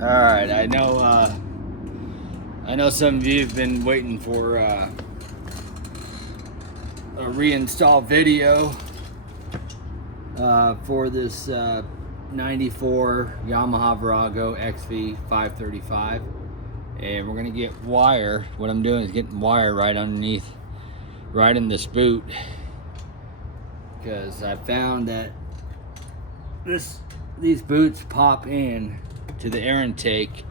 All right, I know some of you have been waiting for a reinstall video for this 94 Yamaha Virago xv535, and we're gonna get wire. What I'm doing is getting wire right underneath, right in this boot, because I found that these boots pop in to the air intake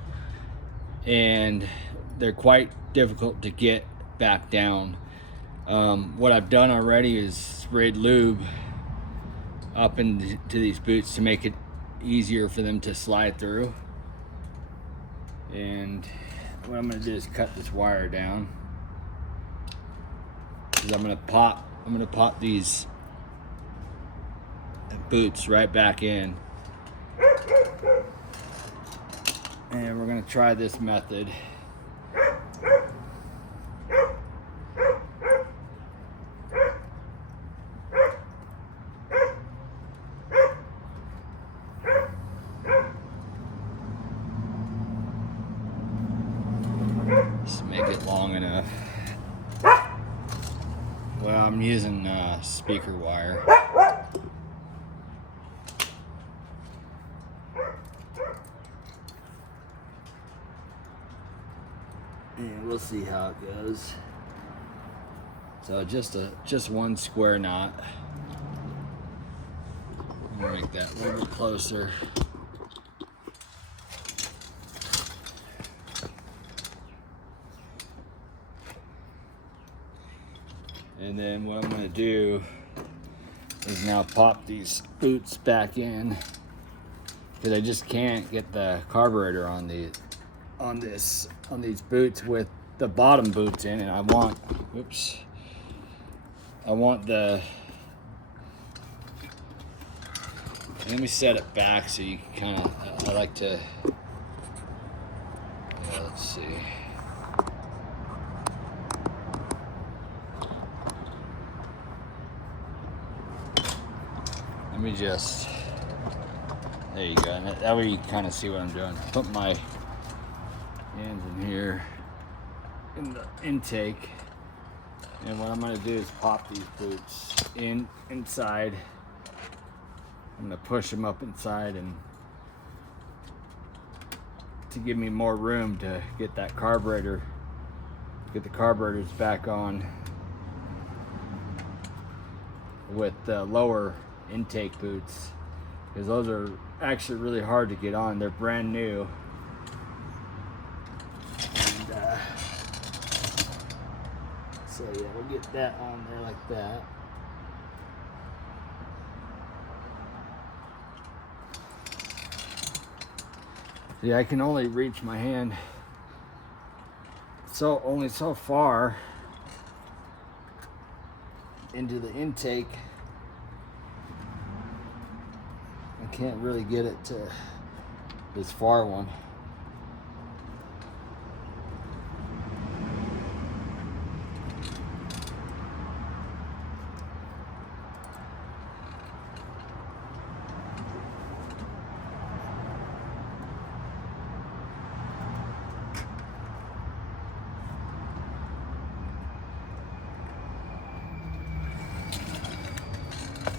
and they're quite difficult to get back down. What I've done already is sprayed lube up into these boots to make it easier for them to slide through. And what I'm going to do is cut this wire down, because I'm going to pop these boots right back in. And we're going to try this method. Just make it long enough. Well, I'm using speaker wire. And we'll see how it goes. So just one square knot. I'm gonna make that a little bit closer. And then what I'm gonna do is now pop these boots back in, because I just can't get the carburetor on these boots with the bottom boots in, and I want the, let me set it back so you can kind of, I like to, let's see. Let me just, there you go. And that way you kind of see what I'm doing. Put my hands in here in the intake, and what I'm going to do is pop these boots inside. I'm going to push them up inside, and to give me more room to get the carburetors back on with the lower intake boots, because those are actually really hard to get on. They're brand new. And so yeah, we'll get that on there like that. Yeah, I can only reach my hand only so far into the intake. I can't really get it to this far one.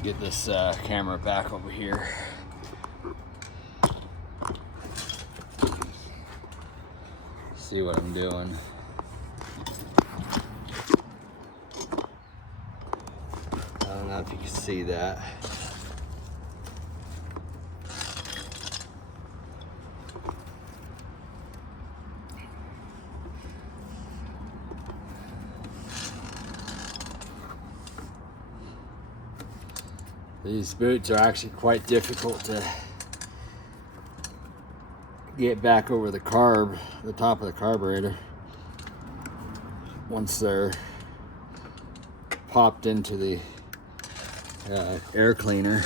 Get this camera back over here. See what I'm doing. I don't know if you can see that. These boots are actually quite difficult to get back over the top of the carburetor once they're popped into the air cleaner.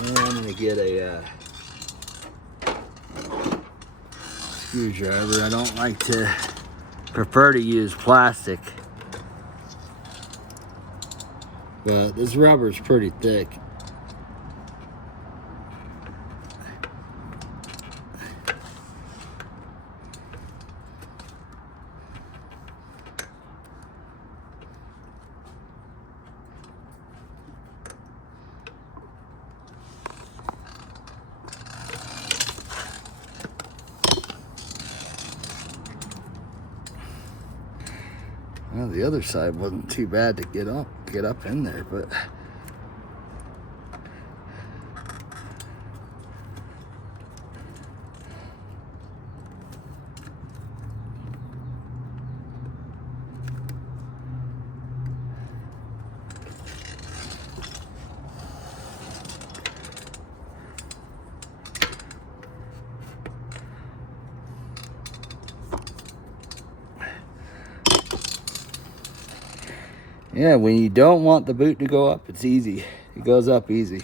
And I'm gonna get a screwdriver. I don't like to, prefer to use plastic, but this rubber is pretty thick. Well, the other side wasn't too bad to get up in there, but yeah, when you don't want the boot to go up, it's easy. It goes up easy.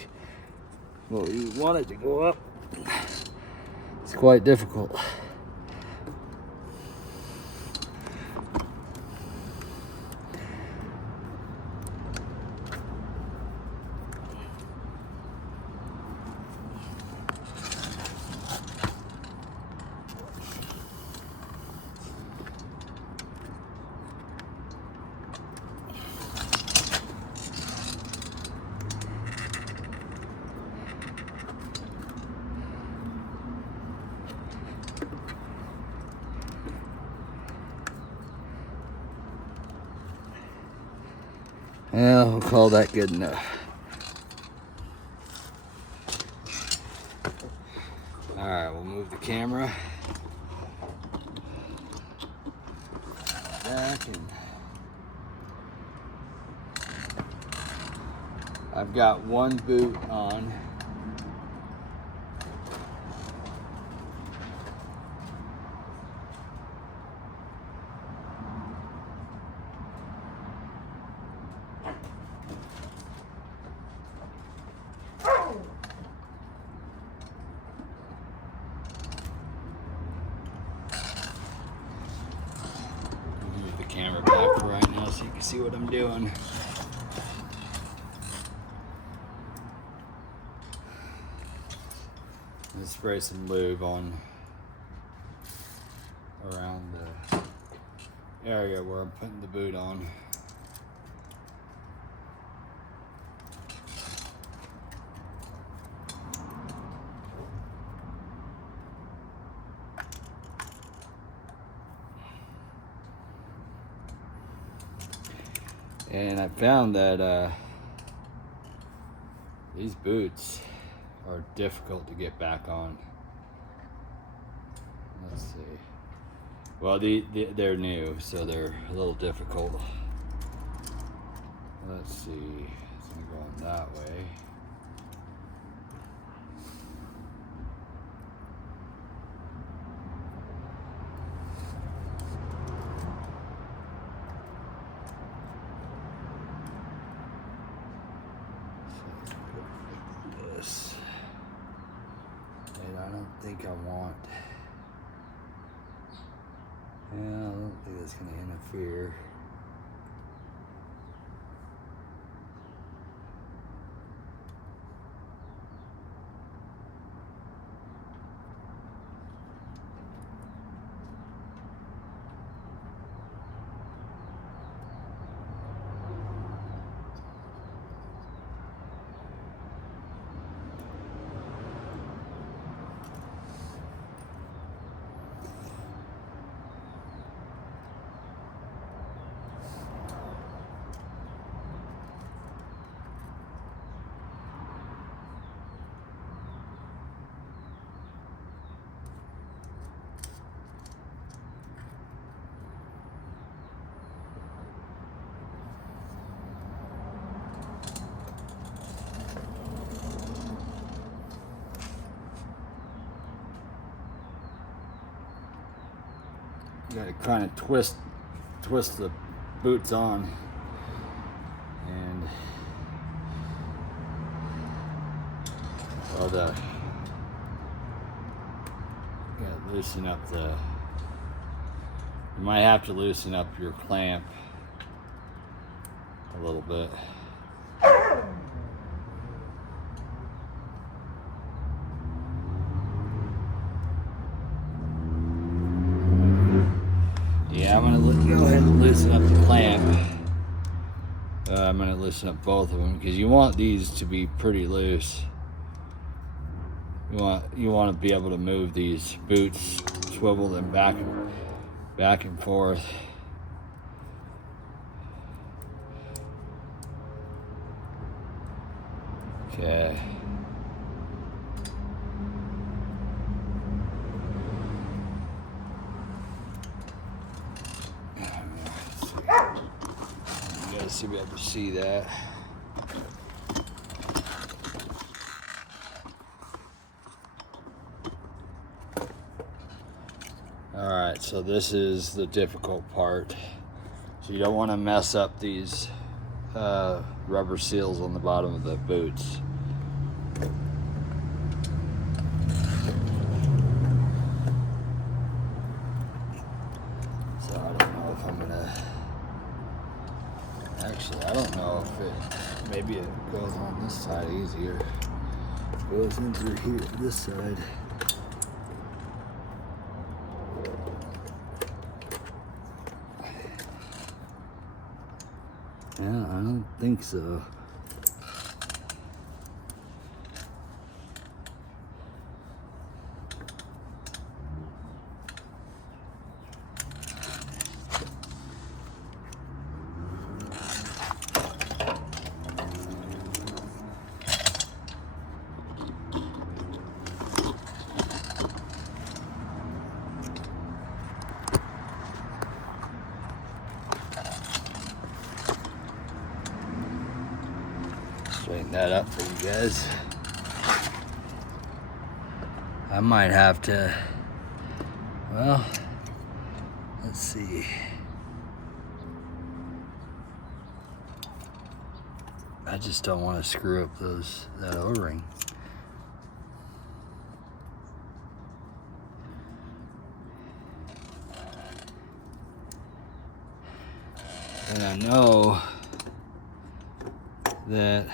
Well, you want it to go up, it's quite difficult. Well, we'll call that good enough. All right, we'll move the camera back, and I've got one boot on. Move the camera back for right now so you can see what I'm doing. Let's spray some lube on around the area where I'm putting the boot on. And I found that these boots are difficult to get back on. Let's see. Well, they're new, so they're a little difficult. Let's see. It's gonna go on that way. And I don't think I want. Yeah, I don't think that's going to interfere. You got to kind of twist the boots on, and Well, gotta loosen up you might have to loosen up your clamp a little bit. Yeah, I'm gonna go ahead and loosen up the clamp. I'm gonna loosen up both of them because you want these to be pretty loose. You want to be able to move these boots, swivel them back and forth. Okay. You guys should be able to see that. Alright, so this is the difficult part. So you don't want to mess up these rubber seals on the bottom of the boots. So I don't know if I'm gonna... Actually, I don't know if maybe it goes on this side easier. It goes in through here, this side. Yeah, I don't think so. Straighten that up for you guys. I might have to, well, let's see. I just don't want to screw up that O-ring. And I know that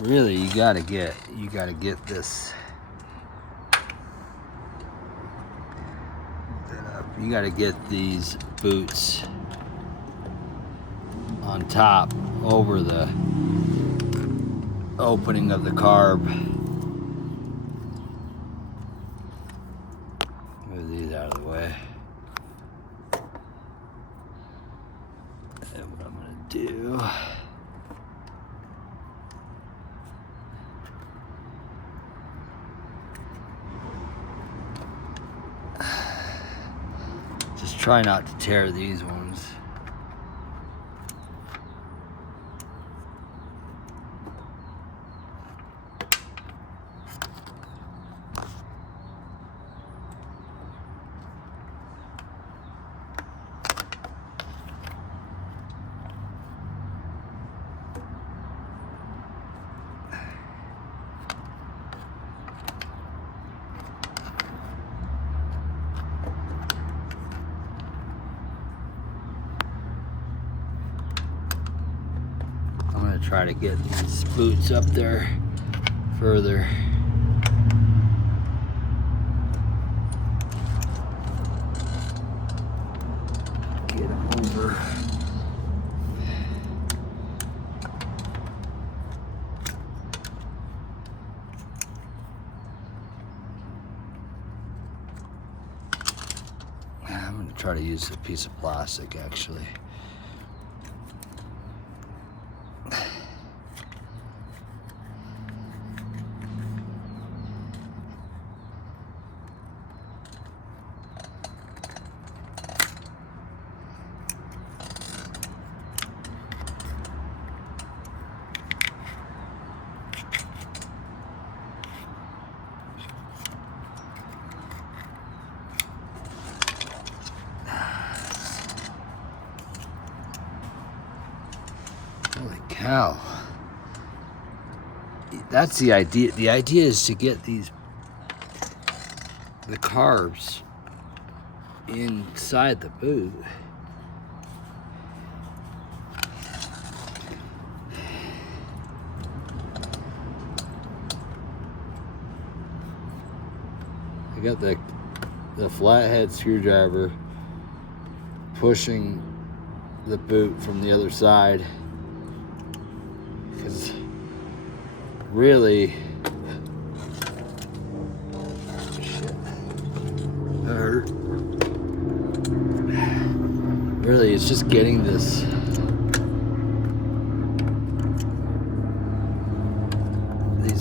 really you gotta get this up. You gotta get these boots on top over the opening of the carb. Move these out of the way. And what I'm gonna do, just try not to tear these ones. Try to get these boots up there further. Get them over. I'm going to try to use a piece of plastic actually. hell. That's the idea. The idea is to get the carbs inside the boot. I got the flathead screwdriver pushing the boot from the other side, because really, really it's just getting these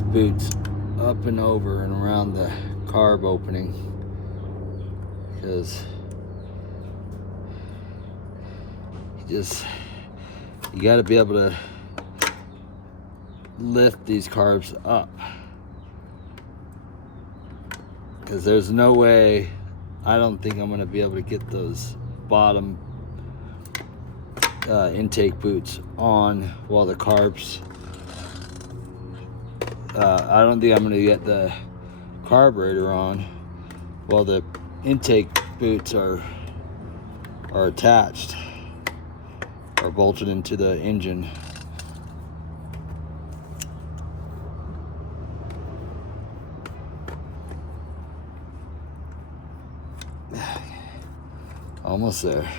boots up and over and around the carb opening, because you got to be able to lift these carbs up, because there's no way, I don't think I'm going to be able to get those bottom intake boots on while the carbs, I don't think I'm going to get the carburetor on while the intake boots are attached or bolted into the engine. Almost there.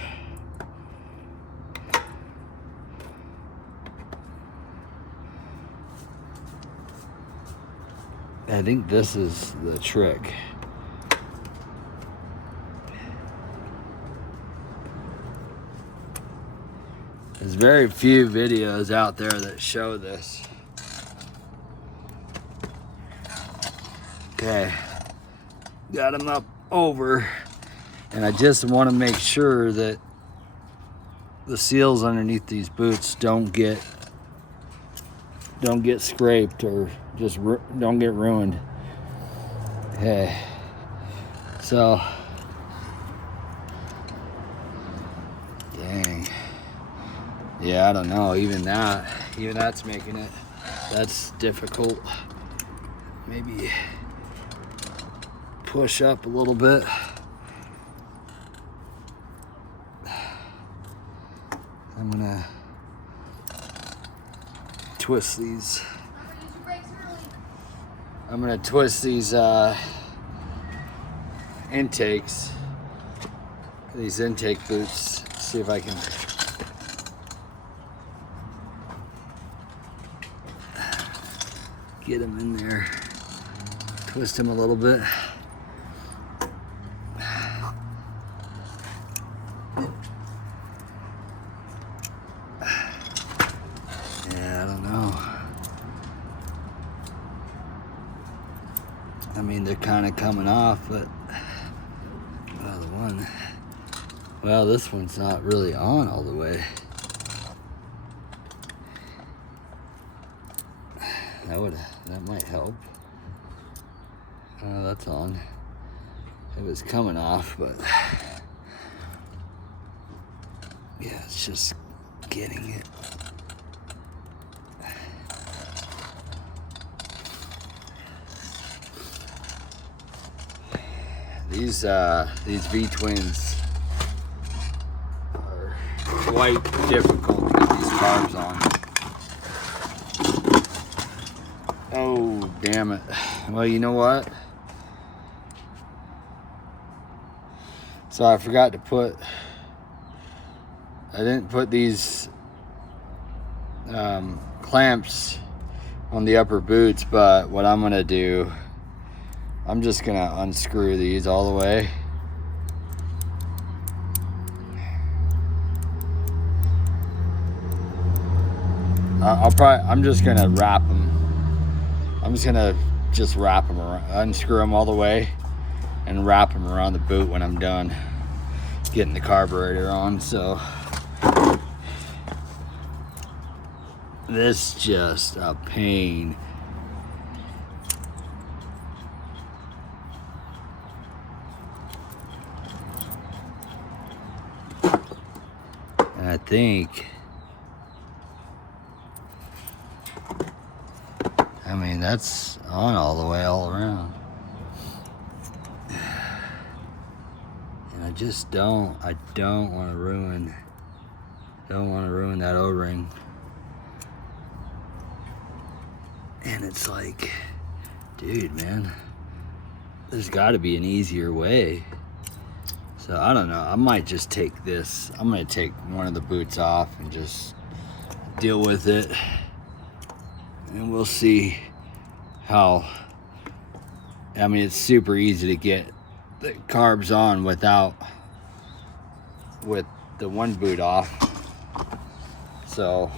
I think this is the trick. There's very few videos out there that show this. Okay, got them up over, and I just want to make sure that the seals underneath these boots don't get scraped or just don't get ruined. Okay, so dang, yeah, I don't know, even that's making it, that's difficult. Maybe push up a little bit. I'm gonna twist these. I'm gonna twist these intakes, these intake boots. See if I can get them in there. Twist them a little bit. Yeah, I don't know. I mean, they're kind of coming off, but well, this one's not really on all the way. That might help. That's on. It was coming off, but yeah, it's just getting it. These V-twins are quite difficult to get these carbs on. Oh, damn it. Well, you know what? So I forgot to I didn't put these clamps on the upper boots, but what I'm gonna do, I'm just gonna unscrew these all the way. I'm just gonna wrap them. I'm just gonna wrap them around, unscrew them all the way, and wrap them around the boot when I'm done getting the carburetor on. So this is just a pain. And I think that's on all the way all around. And I just don't want to ruin that O-ring. And it's like, dude, man, there's got to be an easier way. So I don't know, I might just take this. I'm gonna take one of the boots off and just deal with it. And we'll see how, I mean, it's super easy to get the carbs on with the one boot off. So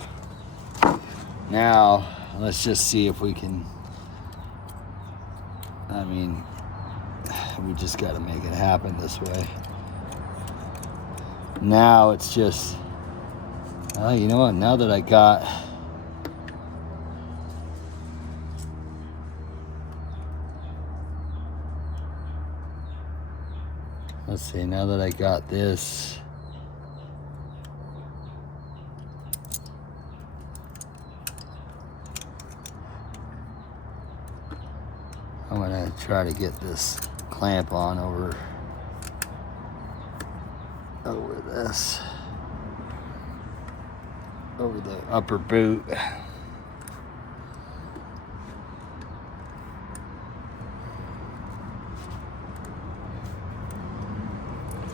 now let's just see if we can, I mean, we just got to make it happen this way. Now it's just, you know what, now that I got, let's see, now that I got this, I'm gonna try to get this clamp on over this, over the upper boot.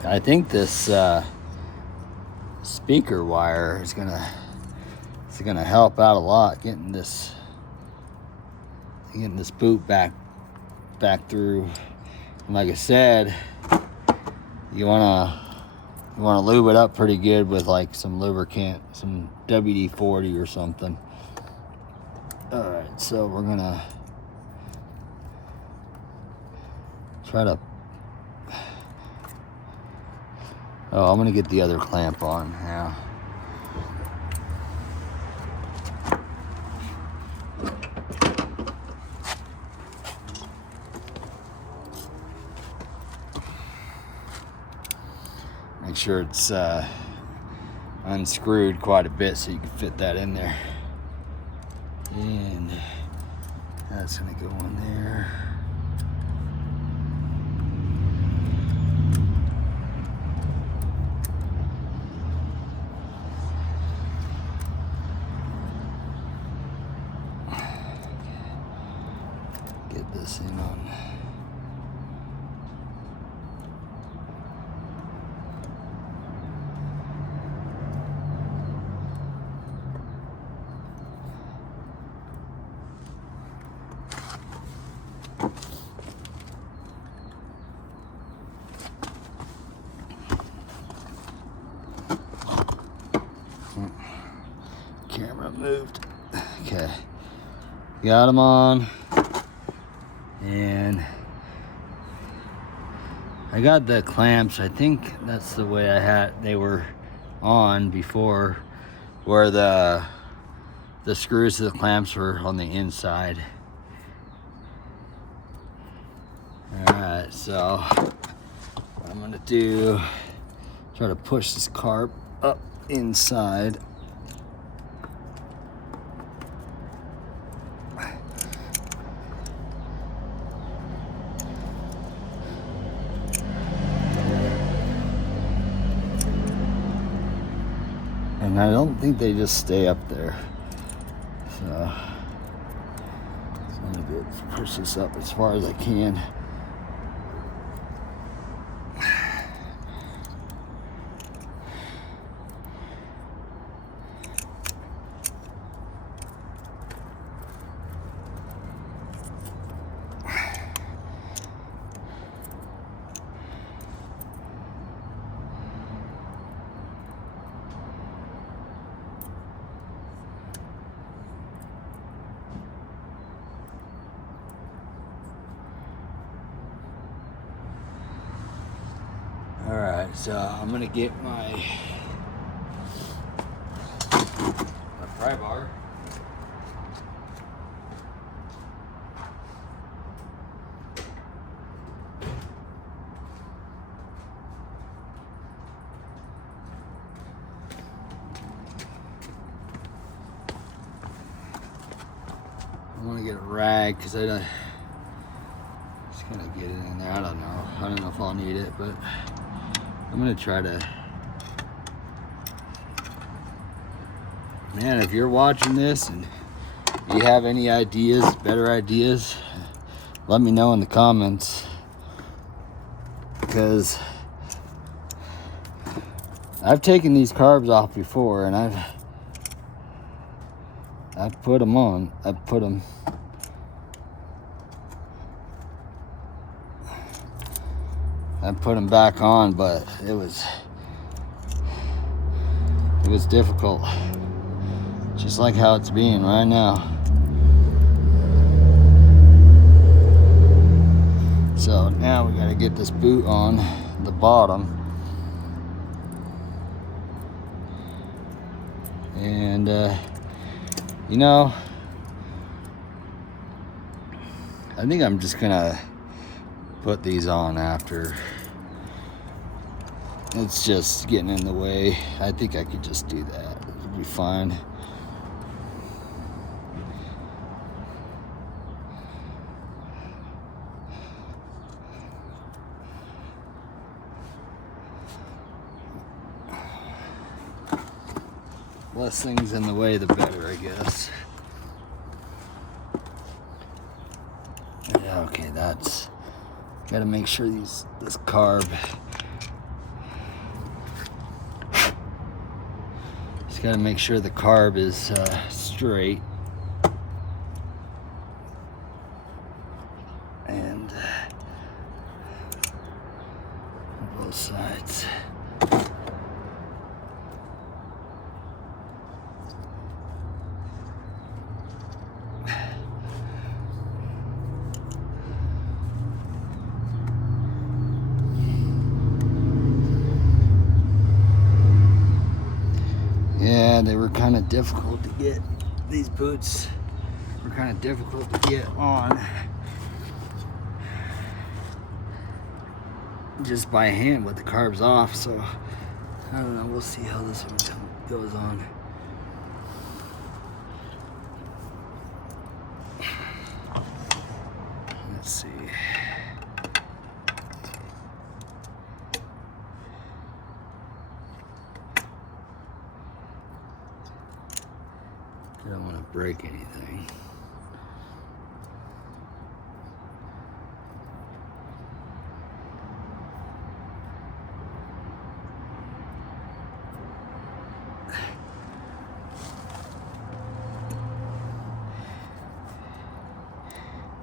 I think this speaker wire is gonna help out a lot, getting this boot back through. And like I said, you wanna lube it up pretty good with like some lubricant, some WD-40 or something. All right, so we're gonna try to, I'm gonna get the other clamp on now. Make sure it's unscrewed quite a bit so you can fit that in there. And that's gonna go in there. Get this in on. Camera moved. Okay, got them on, and I got the clamps. I think that's the way they were on before, where the screws to the clamps were on the inside. All right, so what I'm gonna do, try to push this carb up inside. And I don't think they just stay up there. So I'm gonna push this up as far as I can. All right, so I'm gonna get my pry bar. I want to get it rag because I don't. Just gonna get it in there. I don't know if I'll need it, but I'm gonna try to. Man, if you're watching this and you have any ideas, better ideas, let me know in the comments, because I've taken these carbs off before and I've put them on. I've put them back on, but it was difficult, just like how it's being right now. So now we gotta get this boot on the bottom, and you know, I think I'm just gonna put these on after. It's just getting in the way. I think I could just do that. It'll be fine. Less things in the way, the better, I guess. Yeah, okay, that's. Gotta make sure this carb. Just gotta make sure the carb is straight. And both sides. Yeah, they were kind of difficult to get. These boots were kind of difficult to get on just by hand with the carbs off. So I don't know. We'll see how this one goes on. Let's see. I don't want to break anything.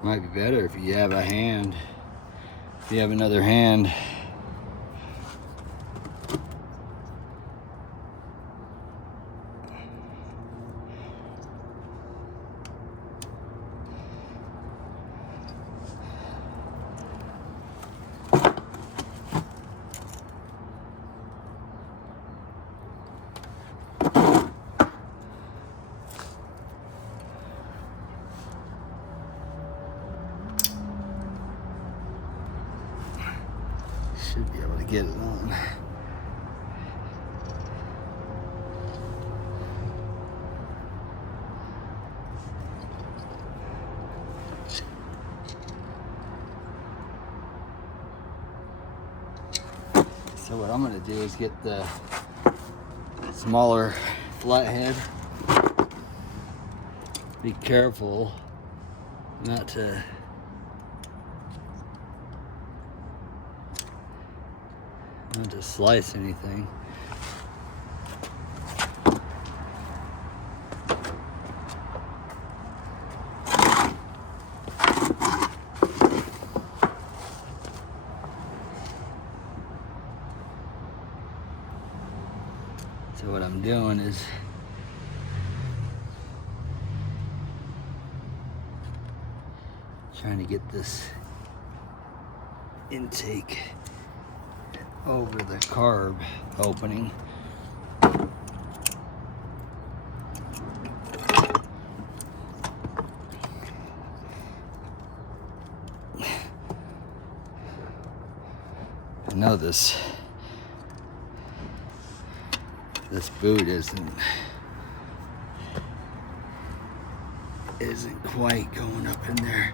Might be better if you have a hand. If you have another hand. Should be able to get it on. So what I'm going to do is get the smaller flathead. Be careful not to slice anything. So what I'm doing is trying to get this intake over the carb opening. I know this boot isn't isn't quite going up in there.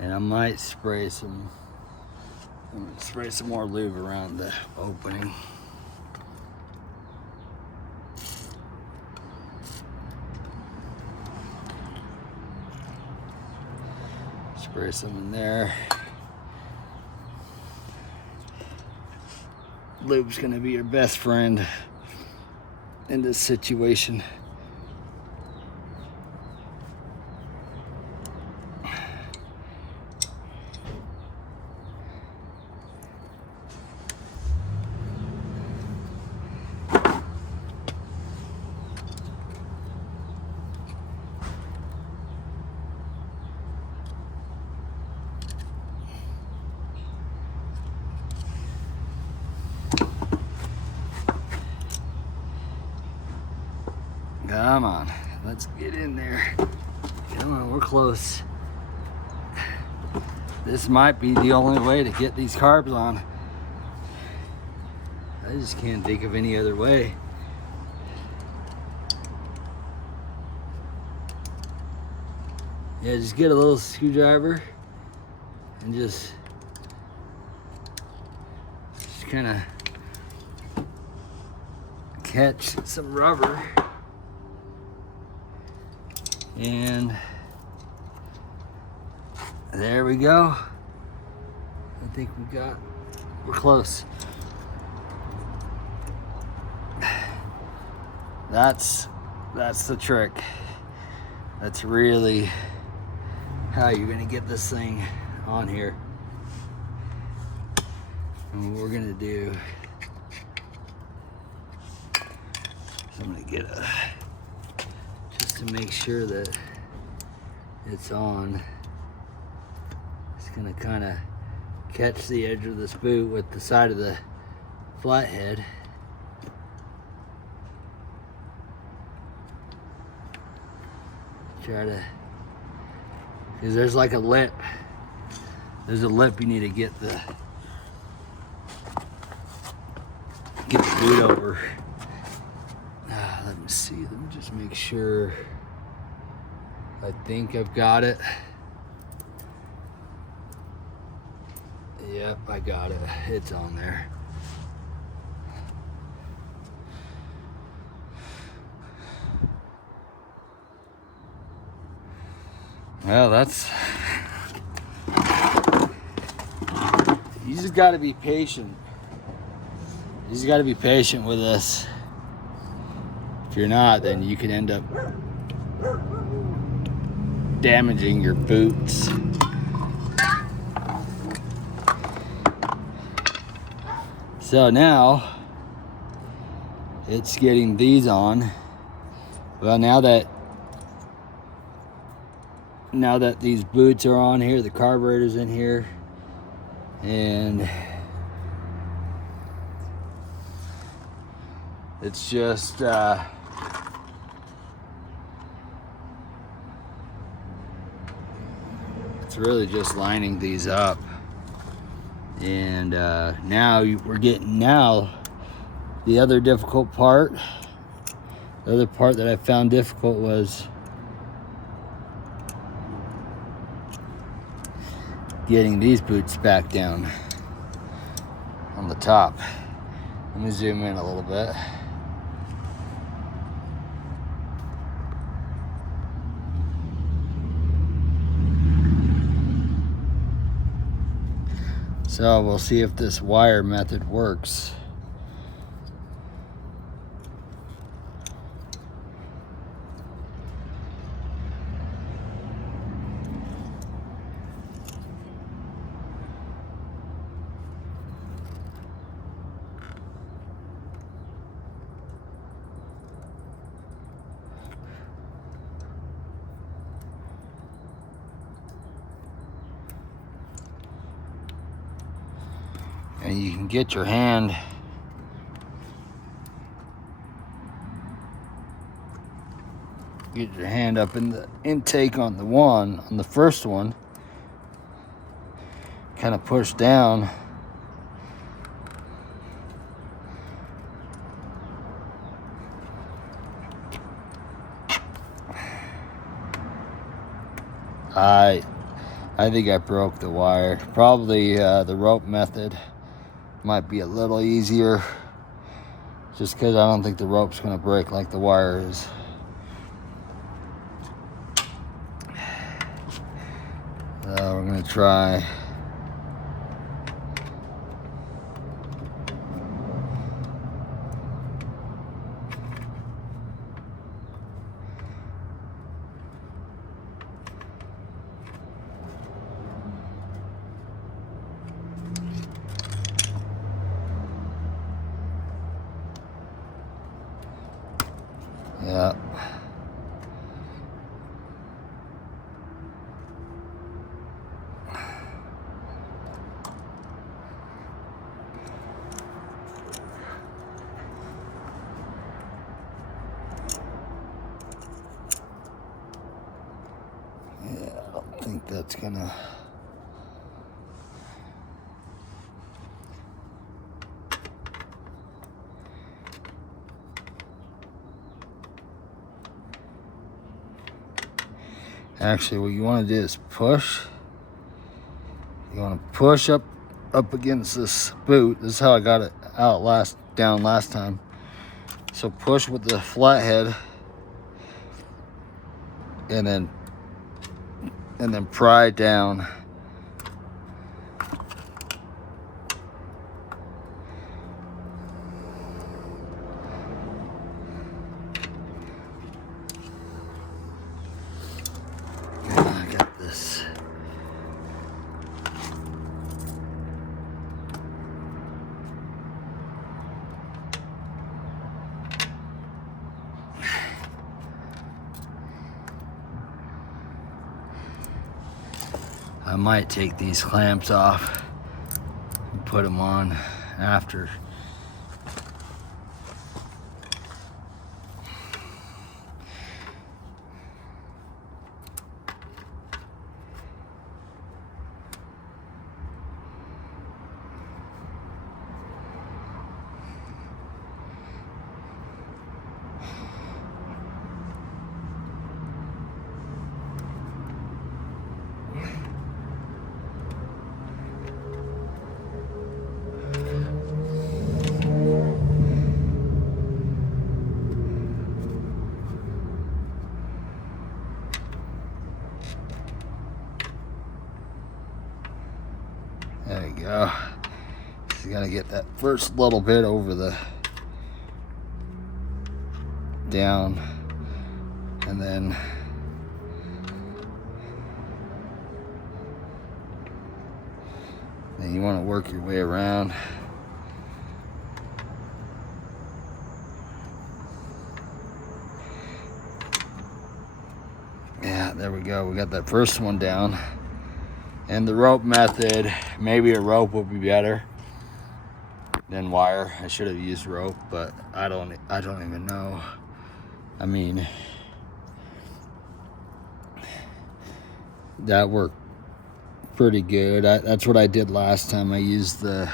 And I might spray some more lube around the opening. Spray some in there. Lube's gonna be your best friend in this situation. Come on, let's get in there. Come on, we're close. This might be the only way to get these carbs on. I just can't think of any other way. Yeah, just get a little screwdriver and just kind of catch some rubber. And there we go. I think we're close. That's the trick. That's really how you're gonna get this thing on here. And what we're gonna do, I'm gonna get just to make sure that it's on. It's gonna kind of catch the edge of this boot with the side of the flathead. Try to, because there's like a lip. There's a lip you need to get the boot over. Let me see. Let me just make sure. I think I've got it. Yep, I got it. It's on there. Well, you just got to be patient. You just got to be patient with this. If you're not, then you can end up damaging your boots. So now it's getting these on. Well, now that these boots are on here, the carburetor's in here, and it's just it's really just lining these up. And now we're getting the other difficult part. The other part that I found difficult was getting these boots back down on the top. Let me zoom in a little bit. So we'll see if this wire method works. And you can get your hand up in the intake on the first one, kind of push down I think I broke the wire. Probably the rope method might be a little easier, just because I don't think the rope's gonna break like the wire is. So we're gonna try. Yeah. I don't think that's gonna. Actually, what you want to do is push. You want to push up against this boot. This is how I got it out down last time. So push with the flathead, and then pry down. I got this. I might take these clamps off and put them on after. There we go. Just gotta get that first little bit over the down, and then you want to work your way around. Yeah, there we go. We got that first one down. And the rope method, maybe a rope would be better than wire. I should have used rope, but I don't even know. I mean, that worked pretty good. That's what I did last time. I used the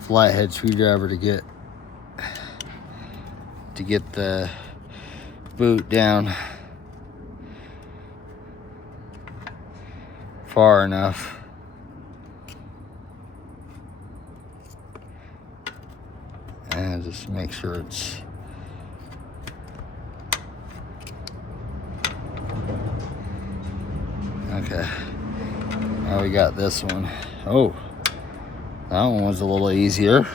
flathead screwdriver to get the boot down far enough. And just make sure it's okay. Now we got this one. Oh, that one was a little easier.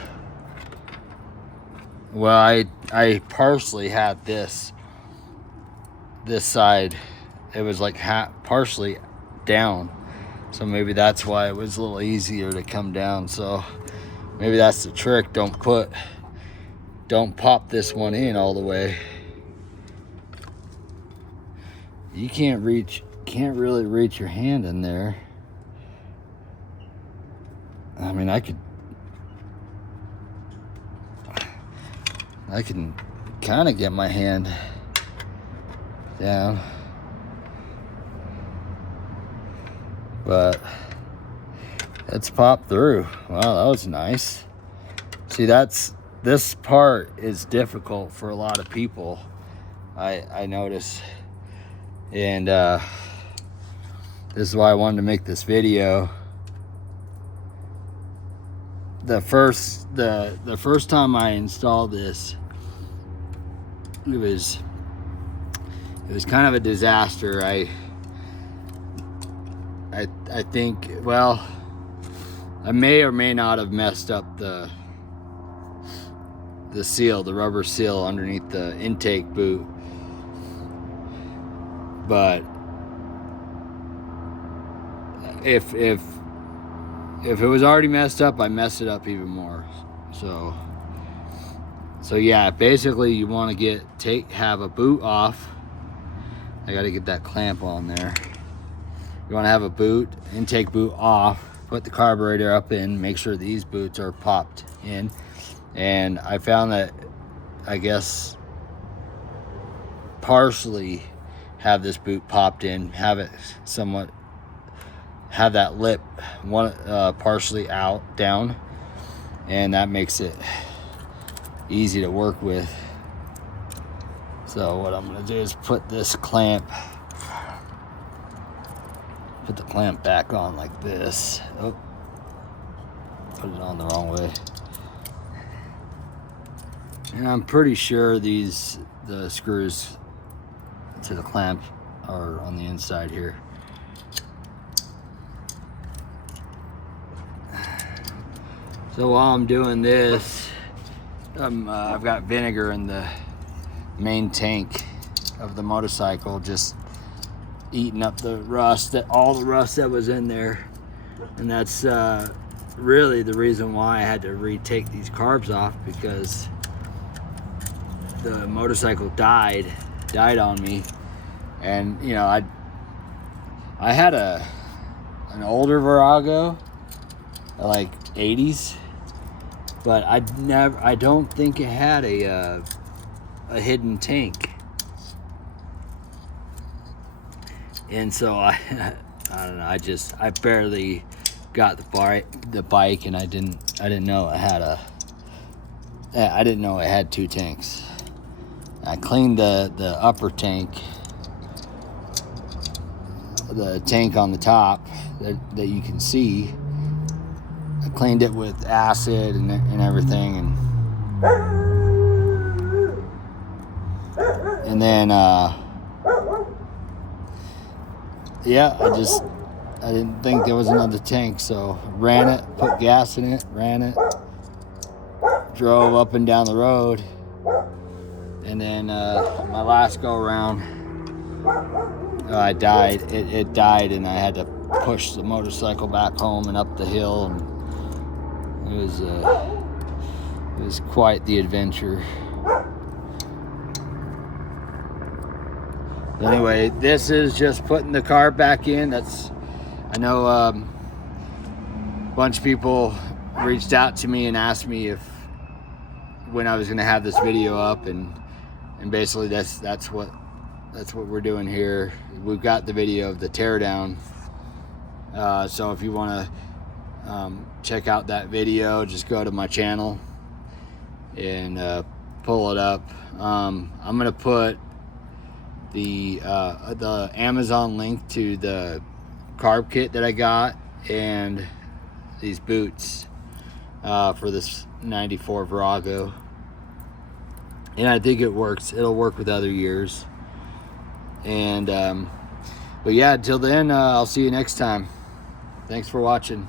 Well, I partially had this side. It was like partially down. So maybe that's why it was a little easier to come down. So maybe that's the trick. Don't pop this one in all the way. You can't really reach your hand in there. I mean, I can kind of get my hand down, but it's popped through. Wow, that was nice. See, this part is difficult for a lot of people, I notice. And This is why I wanted to make this video. The first time I installed this, it was kind of a disaster. I think, well, I may or may not have messed up the seal, the rubber seal underneath the intake boot. But if it was already messed up, I messed it up even more. So yeah, basically you want to have a boot off. I got to get that clamp on there. You want to have a intake boot off, put the carburetor up in, make sure these boots are popped in. And I found that, I guess, partially have this boot popped in, have that lip partially down, and that makes it easy to work with. So what I'm gonna do is put the clamp back on like this. Oh, put it on the wrong way. And I'm pretty sure the screws to the clamp are on the inside here. So while I'm doing this, I've got vinegar in the main tank of the motorcycle, just eating up all the rust that was in there. And that's really the reason why I had to retake these carbs off, because the motorcycle died on me. And you know, I had an older Virago, like 80s, but I don't think it had a hidden tank. And so I don't know, I barely got the bike, and I didn't know it had two tanks. I cleaned the upper tank, the tank on the top that you can see. I cleaned it with acid and everything, and then yeah, I didn't think there was another tank, so ran it, put gas in it, ran it, drove up and down the road. And then my last go around, I died. It died, and I had to push the motorcycle back home and up the hill, and it was quite the adventure. But anyway, this is just putting the car back in. I know a bunch of people reached out to me and asked me when I was going to have this video up, and basically that's what we're doing here. We've got the video of the teardown, so if you want to check out that video, just go to my channel and pull it up. I'm gonna put the Amazon link to the carb kit that I got and these boots for this 94 Virago. And I think it works. It'll work with other years. And but yeah, until then, I'll see you next time. Thanks for watching.